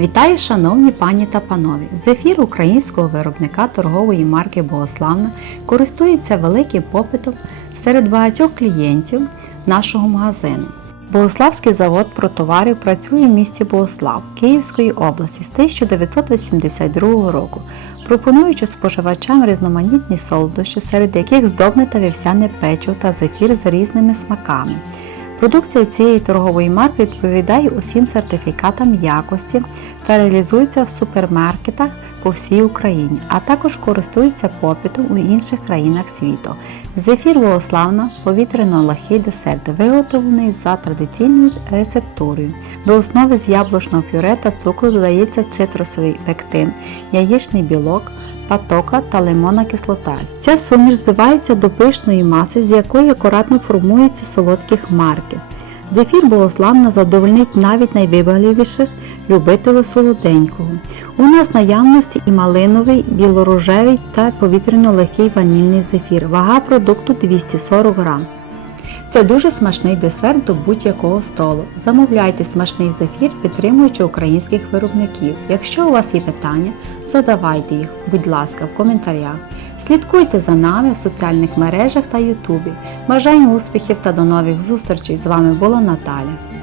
Вітаю, шановні пані та панові! Зефір українського виробника торгової марки Богославна користується великим попитом серед багатьох клієнтів нашого магазину. Богославський завод протоварів працює в місті Богослав Київської області з 1982 року, пропонуючи споживачам різноманітні солодощі, серед яких здобне та вівсяне печиво та зефір з різними смаками. Продукція цієї торгової марки відповідає усім сертифікатам якості та реалізується в супермаркетах по всій Україні, а також користується попитом у інших країнах світу. Зефір Волославна повітряно легкий десерт, виготовлений за традиційною рецептурою. До основи з яблучного пюре та цукру додається цитрусовий пектин, яєчний білок, патока та лимонна кислота. Ця суміш збивається до пишної маси, з якої акуратно формуються солодкі хмарки. Зефір Богославна задовольнить навіть найвибагливіших любителів солоденького. У нас наявності і малиновий, білорожевий та повітряно-легкий ванільний зефір. Вага продукту 240 грам. Це дуже смачний десерт до будь-якого столу. Замовляйте смачний зефір, підтримуючи українських виробників. Якщо у вас є питання, задавайте їх, будь ласка, в коментарях. Слідкуйте за нами в соціальних мережах та Ютубі. Бажаємо успіхів та до нових зустрічей! З вами була Наталя.